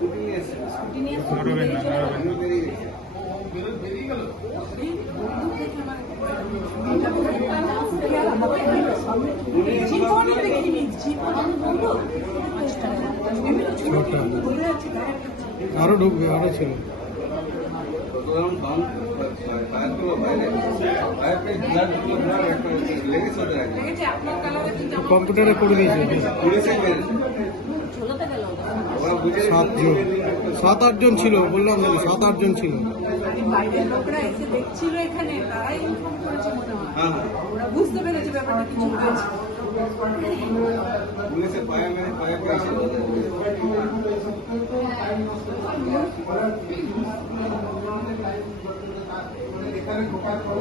Scooty নিয়ে আরো ঢুকবে, আরো ছিল। কম্পিউটারে করে দিয়েছে। 7-8 জন ছিল, বললাম 7-8 জন ছিল। বাইরের লোকরা এসে দেখছিল এখানে, তারাই ইনফর্ম করেছে মনে হয়। ওরা বুঝতে পেরেছে ব্যাপারটা কিছু হয়েছে। পুলিশে পায়ে মেরে পায়ে পেয়েছিল। এখানে ঢোকার পর